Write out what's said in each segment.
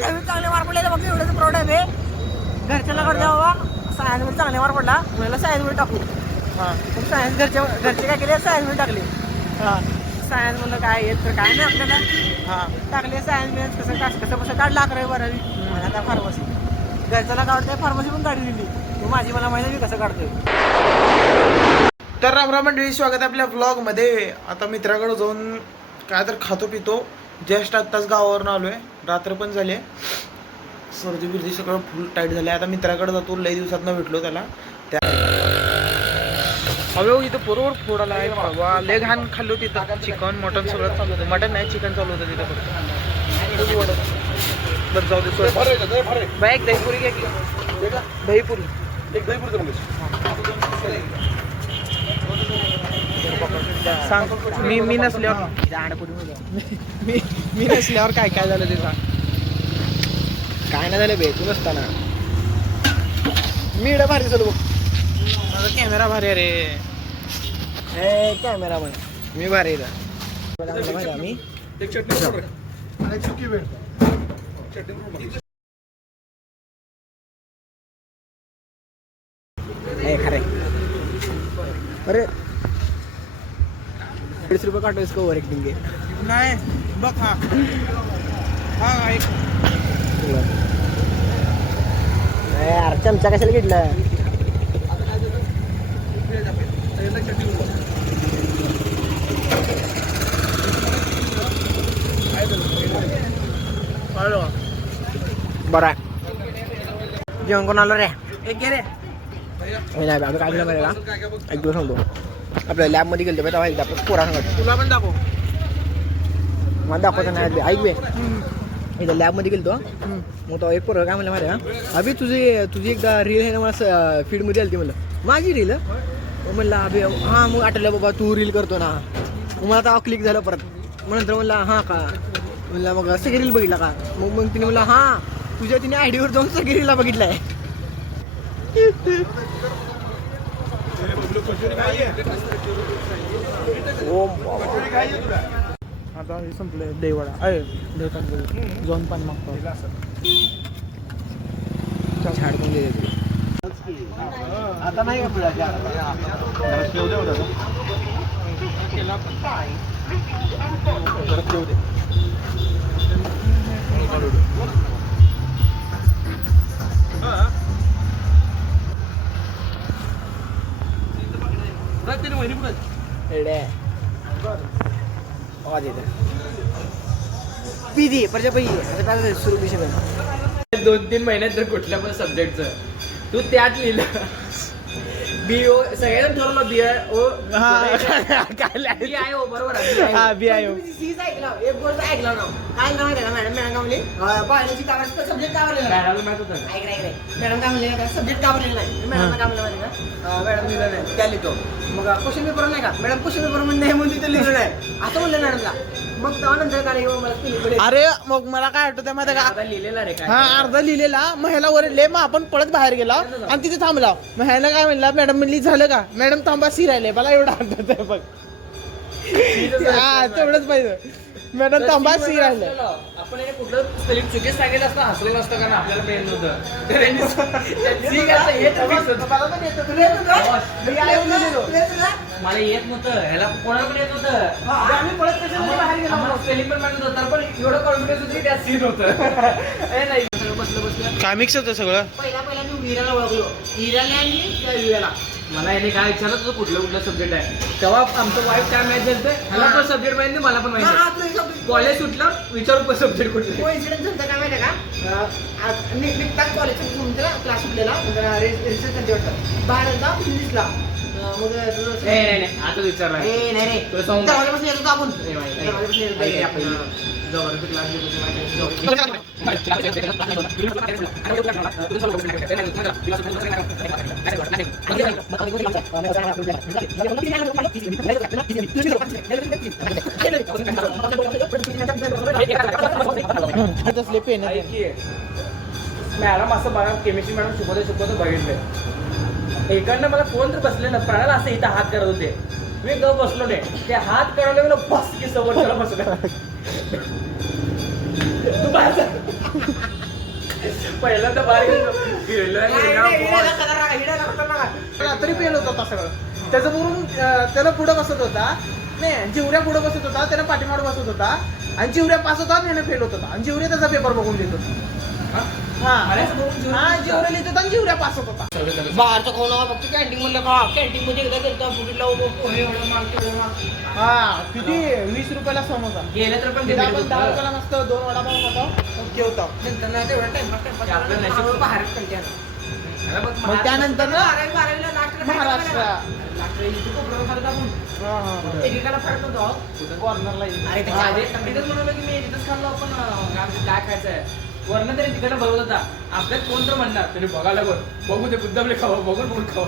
चांगले मार्क पडले बघ एवढं प्रॉड आहे घरच्याला कडे बाबा सायन्स मध्ये चांगले मार्क पडला मला सायन्स मध्ये टाकू मग सायन्स घरचे काय केले सायन्स मध्ये टाकले सायन्स म्हणलं काय येत तर काय नाही आपल्याला टाकले सायन्स मध्ये कसं काढलं 11वी-12वी आता फार्मसी घरच्याला काढतंय फार्मसी पण काढली दिली माझी मला माहिती मी कसं काढतोय. तर रामराम मंडळी, स्वागत आहे आपल्या व्लॉग मध्ये. आता मित्राकडे जाऊन काय तर खातो पितो. जस्ट आत्ताच गावावरून आलोय, रात्र पण झाली, सर्दी बिर्दी सगळं फुल टाईट झालं. आता मित्राकडे जातो, लई दिवसात न भेटलो त्याला. अहो इथं बरोबर फोडाला आहे बाबा, लय घाण खाल्लो तिथं. चिकन मटन सगळं चालू होतं. मटन नाही चिकन चालू होतं तिथं फक्त. बरं जाऊ दे. बाय एक दहीपुरी घ्या की. दहीपुरी एक दहीपुरी सांग. मी नसल्यावर मी नसल्यावर काय काय झालं ते सांग. काय नाही झालं बे तू नसताना मी इकडे भारी चालू बघ. माझा कॅमेरा भारी आहे रे. कॅमेरा पण मी भारी आहे. आम्ही खरे अरे 40 रुपये काटो इसको ओवर एक्टिंग के नाही बघ. हा एक यार चमचा कशाला घेतला. बरं जेवण कोण आलो रे. एक घे रे. नाही आम्ही काय केलं माहिती का, एक दिवस सांगतो. आपल्या लॅबमध्ये गेलो तेव्हा एकदा आपण पोरा सांगतो. तुला पण दाखव. मला दाखवता नाही ऐक बे. एकदा लॅबमध्ये गेलो मग तो एक पोरं काय म्हणलं माहिती का, अभि तुझी एकदा रील आहे ना मला फीडमध्ये आली ती. म्हणलं माझी रील म्हणलं अभि हां. मग आठवलं बाबा तू रील करतो ना. मग मला आता क्लिक झालं परत. मग नंतर म्हणला हां का, म्हणलं मग सगळी रील बघितला का. मग तिने म्हणलं हां तुझ्या तिने आयडीवर जाऊन सगळी रीलला बघितलं आहे. आता हे संपलंय. देववाडा आहे जाऊन पाणी मागतो. झाड पण गेले आता नाही का पिदी प्रजापती सुरू विषय 2-3 महिन्यात तर कुठल्या पण सब्जेक्टचं तू त्यात लिहिलं. BO सगळ्यांना ठरवलं BIO बरोबर आहे. एक गोष्ट ऐकलं ना काय माहिती का मॅडम म्हणली बायोलॉजी का सब्जेक्ट का मॅडम काय म्हणले सब्जेक्ट का भरलेला नाही. मॅडम काय म्हणलं माहिती का मॅडम लिहिलं नाही त्या लिहितो. मग क्वेश्चन पेपर नाही का मॅडम क्वेश्चन पेपर मध्ये नाही म्हणून तिथं लिहिलं नाही असं म्हणलं मॅडमला. मग त्यानंतर काय मला अरे मग मला काय आठवतं माहिती का, लिहिलेला रे काय अर्धा लिहिलेला मग ह्याला वरले. मग आपण पळत बाहेर गेला आणि तिथे थांबला. मग ह्याला काय म्हणला मॅडम म्हणली झालं का. मॅडम थांबा सी राहिले. मला एवढं आठवत आहे बघ. हा तेवढंच पाहिजे. मॅडम थांबा सी राहिले. आपण हे कुठलं स्पेलिंग चुकीच सांगितलं असतं हसलेलं असतं कारण आपल्याला पेन नव्हतं. मला येत नव्हतं ह्याला कोणाला पण येत नव्हतं. स्पेलिंग पण माहित होतं पण एवढं कॉन्फिडन्स होतं की त्यात सीन होतं. नाही बसलं काय मिक्स होतं सगळं. पहिला मी हिराला ओळखलो. हिराला आणि त्या युवाला मला याने काय विचारलं तुझं कुठलं सब्जेक्ट आहे. तेव्हा आमचं वाईफ काय मॅच झालं ह्याला पण सब्जेक्ट माहिती मला पण माहिती. कॉलेज सुटलं विचारू सब्जेक्ट कुठले. कोइन्सिडन्स झालं काय माहिती का, निघतात कॉलेजचा क्लास सुटलेला रिसर्च त्यांच्या वाटतं बाहेर जा इंग्लिशला. मग नाही आता विचारला नाही रे तुला सांगू दरवाजापासून येतो आपण मॅडम असं बघा केमिस्ट्री मॅडम शिकवतं बघितलंय. एकांना मला फोन तर बसले ना प्राणाला असं इथं हात करत होते. मी गप बसलो नाही. ते हात करायला गेलो बस की समोरच्याला बसलो. तू बाहेर पहिल्यांदा बाहेर गेलो रात्री पेल होत होता सगळं. त्याचं वरून त्याला पुढं बसत होता, नाही जिवऱ्या पुढं बसत होता, त्याला पाठीमाड बसत होता आणि जिवऱ्या पास होता आणि फेल होत होता आणि जिवऱ्या त्याचा पेपर बघून लिहित होता. हा जिवऱ्या लिहित होता आणि जिवऱ्या पास होत होता. बाहेरचं खाऊ नका फक्त कॅन्टीन मधलं खा. कॅन्टीन मध्ये एकदा गेलतो फुगीला पोहे एवढं माल तेवढं माल. हा किती 20 रुपयाला समोसा. गेलं तर पण तिथं आपण 10 रुपयाला मस्त 2 वडापाव खातो जेवतो. नंतर नाही तेवढा टाइमपास बाहेर कॅन्टीन. मग त्यानंतर ना महाराष्ट्र एकेकाला फरक होतो कॉर्नरला अरे तिथंच म्हणालो की मी तिथंच खाल्लो आपण काय खायचं आहे. वरण तरी तिकडे बघत होता. आपल्यात कोण तर म्हणणार तरी बघायला बघू ते बुद्धमले खावा बघून बघून खावा.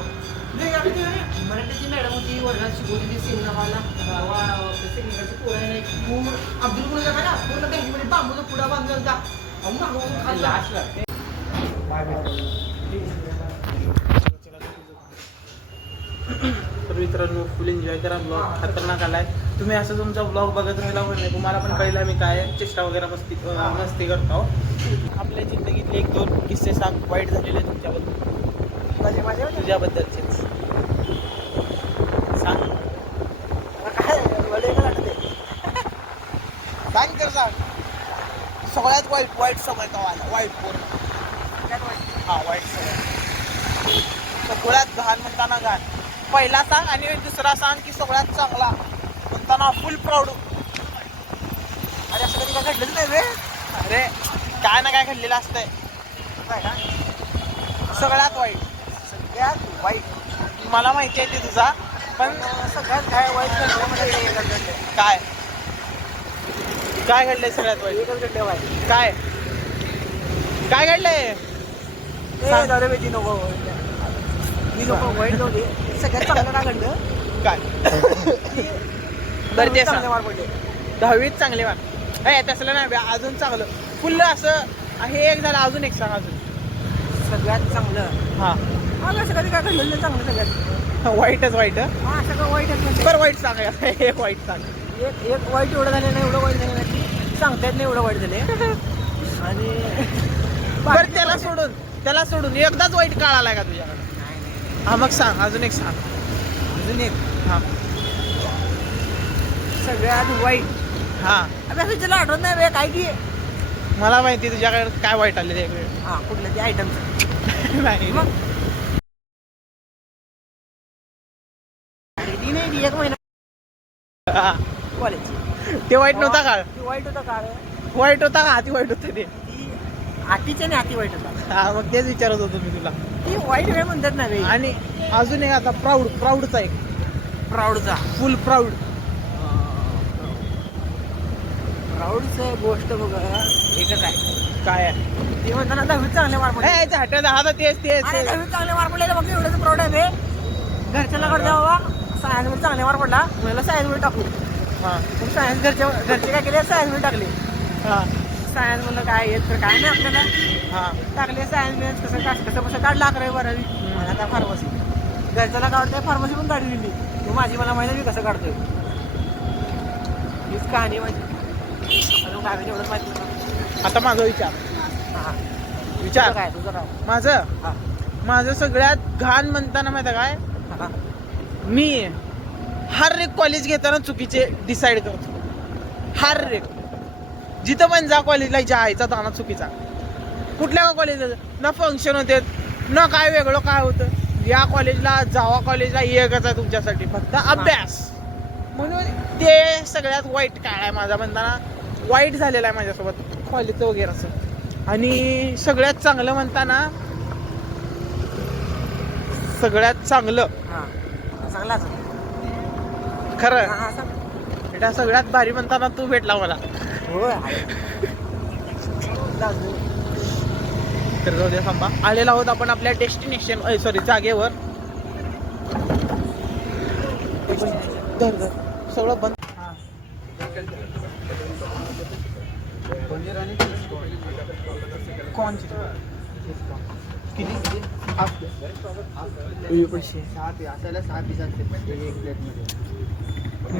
मराठीची मॅडम होती वर्गात शिकवती ती सिंगनावाला सिंगची पोळ्या नाही अब्दुल गुरुजा ना पूर्ण बँकेमध्ये बांबूचा पुडा बांधला होता लास्टला तर मित्रांनो फुल एन्जॉय करा. ब्लॉग खतरनाक आलाय. तुम्ही असं तुमचा ब्लॉग बघत राहिला म्हणजे तुम्हाला पण कळलं मी काय चेष्टा वगैरे मस्ती करतो. आपल्या जिंदगीतले 1-2 किस्से सांग वाईट झालेले तुमच्याबद्दल. तुझ्याबद्दलचेच सांग. काय सांग तर सांग. सगळ्यात वाईट समय का वाईट पोर. हा वाईट समय सगळ्यात घाण म्हणताना घाण. पहिला सांग आणि दुसरा सांग की सगळ्यात चांगला म्हणताना फुल प्राऊड. अरे असं कधी काय घडलंच नाही रे. अरे काय ना काय घडलेलं असतंय. सगळ्यात वाईट मला माहिती आहे ते तुझा पण सगळ्यात काय वाईट घडलं म्हणजे काय काय घडलंय सगळ्यात वाईट. काय काय घडलंय दादा बेटी नको मी नको वाईट जाऊ दे. सगळ्यात चांगलं काय घडलं काय बरं ते सांग. चांगले मार्क पडले 10वीत चांगले मार्क. हे तसलं नाही बे, अजून चांगलं फुल असं हे एक झालं. अजून एक सांग. अजून सगळ्यात चांगलं हा असं कधी काय घडलं नाही चांगलं सगळ्यात. वाईटच वाईट. हा सगळं वाईटच म्हणजे बरं वाईट सांग एक वाईट सांग. एक वाईट एवढं झालं नाही एवढं वाईट झालं नाही सांगता येत नाही एवढं वाईट झाले. आणि बरं त्याला सोडून एकदाच वाईट काळ आलाय का तुझ्याकडे. हा मग सांग. अजून एक सांग. अजून एक हा सगळ्यात वाईट हा अभ्या त्याला आठवत नाही बे काय की मला माहिती तुझ्याकडे काय वाईट आले ते हा कुठलं ते आयटमचं नाही. मग ती नाही ती 1 महिना हा. कॉलेज ते वाईट नव्हता काळ. वाईट होता काळ. वाईट होता का हाती वाईट होतं ते. ती आठीच्या नाही हाती वाईट होता. हा मग तेच विचारत होतो मी तुला. ती वाईट वेळ म्हणतात ना बे. आणि अजून एक आता प्राऊडचा एक प्राऊडचा फुल प्राऊड. प्राऊडचं गोष्ट बघा एकच आहे. काय आहे ते म्हणताना 10वीत चांगले मार्क पडले. हटायचं हा तेच तेच अरे 10वीत चांगले मार्क पडले बघ एवढंच प्राऊड आहे बे. घरच्याला कडे बाबा सायन्समध्ये चांगले मार्क पडला मला सायन्समध्ये टाकू. हा मग सायन्स घरचे काय केले सायन्समध्ये टाकले. हा सायन्स म्हणलं काय येत तर काय नाही आपल्याला. हा टाकले सायन्स बियन्स कसं काढलं 11वी-12वी. मला काय फार्मसी घरच्याला काढतोय फार्मसी पण काढली दिली. तू माझी मला माहिती मी कसं काढतोय. हीच कहाणी माझी. अजून काय एवढंच माहिती नाही. आता माझा विचार हां विचार काय तुझं काय हां माझं सगळ्यात घाण म्हणताना माहिती काय. हां मी हर एक कॉलेज घेताना चुकीचे डिसाईड करतो. हर एक जिथं पण जा कॉलेजला जायचा ताना चुकीचा. कुठल्या कॉलेजला ना फंक्शन होते ना काय वेगळं काय होतं. या कॉलेजला जावा कॉलेजला एकच आहे तुमच्यासाठी फक्त अभ्यास. म्हणून ते सगळ्यात वाईट काळ आहे माझा म्हणताना. वाईट झालेला आहे माझ्यासोबत कॉलेजचं वगैरे असं. आणि सगळ्यात चांगलं म्हणताना सगळ्यात चांगलं हां चांगलाच खरं हां सांग. बेटा सगळ्यात भारी म्हणताना तू भेटला मला. होय तर जाऊ दे थांबा. आलेला आहोत आपण आपल्या डेस्टिनेशन सॉरी जागेवर. सगळं बंद. कौन सी किती पैसे 6 असायला 6 पीस असते एक प्लेटमध्ये.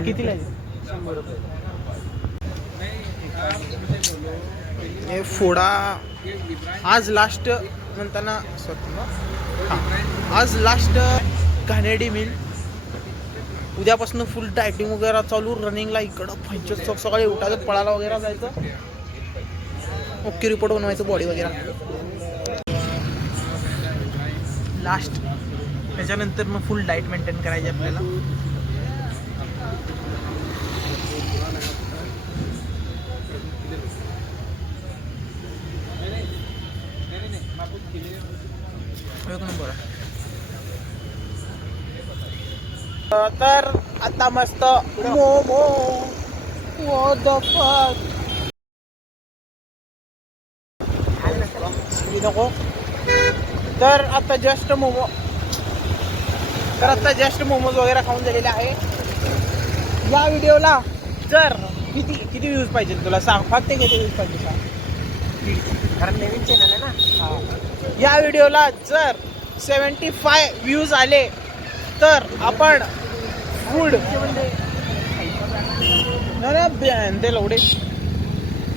कितीला आहे 100 रुपये. हे फोडा आज लास्ट म्हणताना आज लास्ट घाणेरडी मिल. उद्यापासून फुल डायटिंग वगैरे चालू, रनिंगला इकडं 25 सकाळी उठायचं, पळायला वगैरे जायचं, ओके रिपोर्ट बनवायचं बॉडी वगैरे. लास्ट त्याच्यानंतर मग फुल डाएट मेंटेन करायची आपल्याला. एक नंबर आहे. तर आता मस्त मोमो what the fuck नको. तर आता जस्ट मोमोज वगैरे खाऊन झालेले आहे. या व्हिडिओला जर किती व्ह्यूज पाहिजे तुला सांग, फक्त किती व्ह्यूज पाहिजे सांग, कारण नवीन चॅनल आहे ना. हा, या व्हिडिओला जर 75 व्ह्यूज आले तर आपण फूड ते लवडे.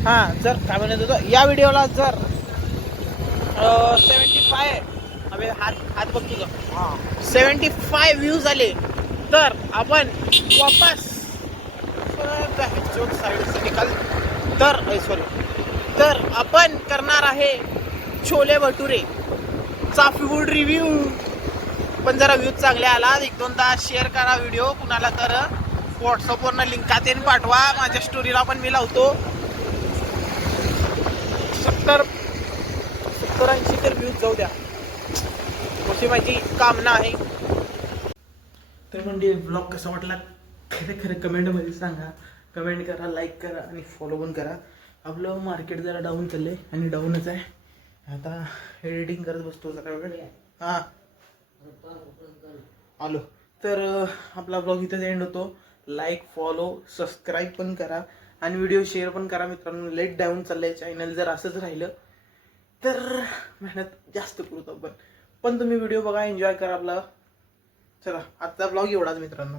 हां, जर काय म्हणत होतं, या व्हिडिओला जर 75 अबे हात बघ तुझं, 75 व्ह्यूज आले तर आपण वापस साईड से निकाल तर आपण करणार आहे छोले भटुरे चा फूड रिव्ह्यू. पण जरा व्ह्यूज चांगले आला, 1-2दा शेअर करा व्हिडिओ कुणाला, तर व्हॉट्सअपवरनं लिंकात येऊन पाठवा, माझ्या स्टोरीला पण मी लावतो. 70-80 तर व्ह्यूज जाऊ द्या, अशी माझी कामना आहे. तर म्हणजे ब्लॉग कसा वाटला खरं कमेंटमध्ये सांगा. कमेंट करा, लाईक करा आणि फॉलो पण करा. आपलं मार्केट जरा डाऊन चाललंय आणि डाऊनच आहे. आता एडिटिंग करत बसतो जरा वेळ. हां आलो. तर आपला ब्लॉग इथेच एंड होतो. लाईक, फॉलो, सबस्क्राईब पण करा आणि व्हिडिओ शेअर पण करा मित्रांनो. लेट डाऊन चाललंय चॅनल, जर असंच राहिलं तर मेहनत जास्त करू आपण. पण तुम्ही व्हिडिओ बघा, एन्जॉय करा आपला. चला, आजचा ब्लॉग एवढाच मित्रांनो.